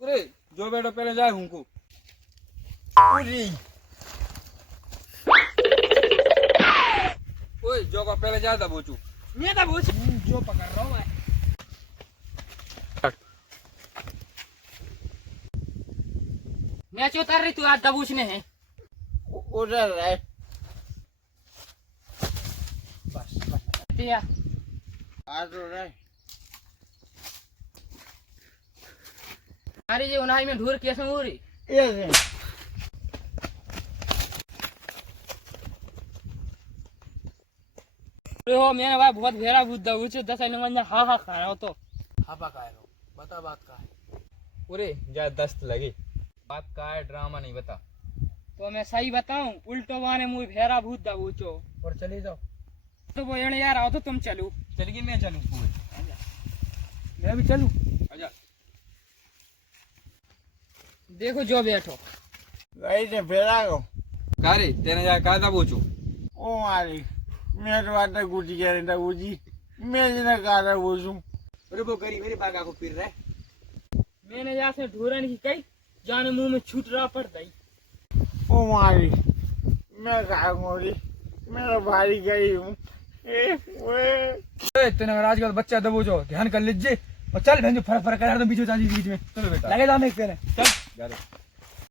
अरे जो बेटो पहले जाए हूँ को ओए जो का पहले जा दबोचू मैं दबोच जो पकड़ रहा हूँ मैं। मैं क्यों उतार रही तू आज दबोचने है उधर है बस दिया आ तो रहे अरे ये उन्हाई में ढूर कैसे हो रही ये हो मैंने भाई बहुत भेड़ा भूत दबोच 10 मंजा हा हा खा रहा हो तो हापा का है बता बात का है अरे जा दस्त लगी बात का है ड्रामा नहीं बता तो मैं सही बताऊं उल्टो वाने मुझे भेड़ा भूत दबोचो और चले जाओ तो वो एने यार आओ तो तुम चलो चलिए मैं चलूँ मैं भी चलूं आजा देखो जो बैठो गई थे फेरा को कारे तेने जा का दबोचू ओ मारी मैं तो आता गुटी कह रही था गुटी मैं जिन्हें कहा था वो सुन अरे वो गरी मेरी बागा को फिर रहा है मैंने यहाँ से ढूरन की कही जाने मुंह में छूट रहा पड़ गई ओ मारी मैं कहा मोरी मेरा भाई गई हूँ तेने अगर आजकल बच्चा दबोचो ध्यान कर लीजिए और चल बहन जो फर्क फर्क कर रहा है तो बीच में चल बीच में चलो बेटा लगे जाने एक तेरे चल जा रहे